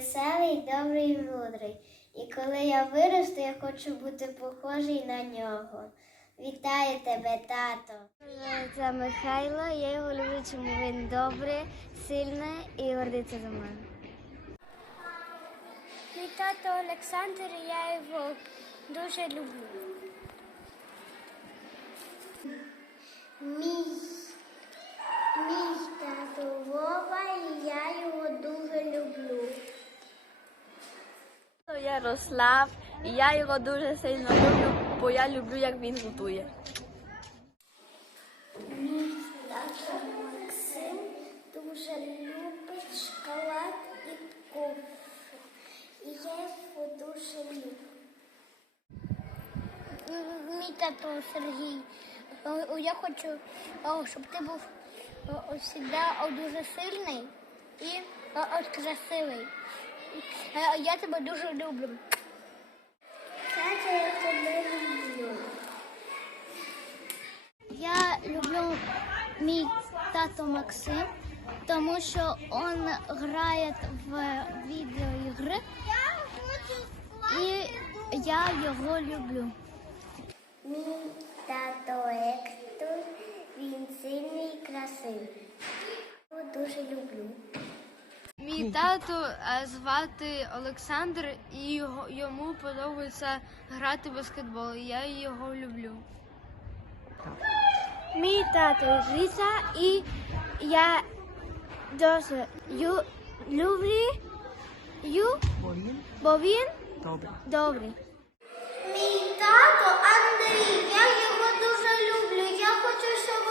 веселий, добрий і мудрий. І коли я виросту, я хочу бути похожий на нього. Вітаю тебе, тато. Це Михайло, я його люблю, чому він добрий, сильний і гордиться за мене. Мій тато Олександр, і я його дуже люблю. Мій, мій тато Вова, і я його дуже люблю. Ярослав, і я його дуже сильно люблю, бо я люблю, як він готує. Мій тато Максим дуже любить шоколад і кофе. І я його дуже люблю. Мій тато Сергій. Я хочу, щоб ти був завжди дуже сильний і красивий. Е, Я тебе дуже люблю. Я тебе люблю. Я люблю мій тато Максим, тому що він грає в відеоігри. І я його люблю. Мій тато Ектор, він сильний і красивий. Його дуже люблю. Мій тато е, звати Олександр, і його, йому подобається грати в баскетбол. Я його люблю. Мій тато Гріса і я дуже ю, люблю, ю, бо він добрий. Мій тато Андрій, я його дуже люблю. Я хочу, щоб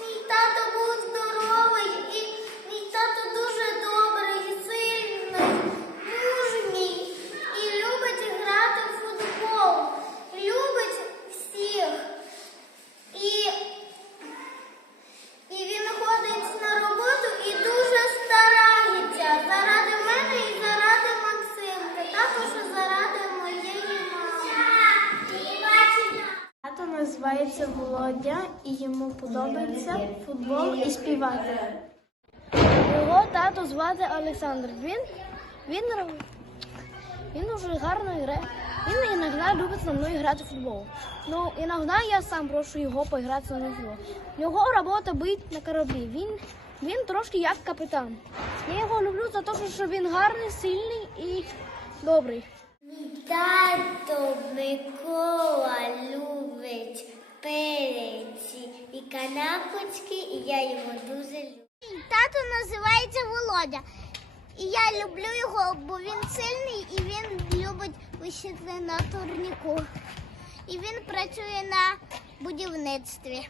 мій тато був здоровий і мій тато дуже добрий, сильний, мужній і любить грати в футбол. Любить всіх. І, і він ходить на роботу і дуже старається заради мене і заради Максимки, також заради моєї мами. Тато називається Володя і йому подобається футбол і співати. Його тато звати Олександр. Він, він, він дуже гарно грає. Він іноді любить зі мною грати в футбол. Ну, іноді я сам прошу його пограти зі футбол. Його робота бути на кораблі. Він, він трошки як капітан. Я його люблю за те, що він гарний, сильний і добрий. Тато Микола канапочки, і я його дуже люблю. Тато називається Володя. І я люблю його, бо він сильний і він любить висіти на турніку. І він працює на будівництві.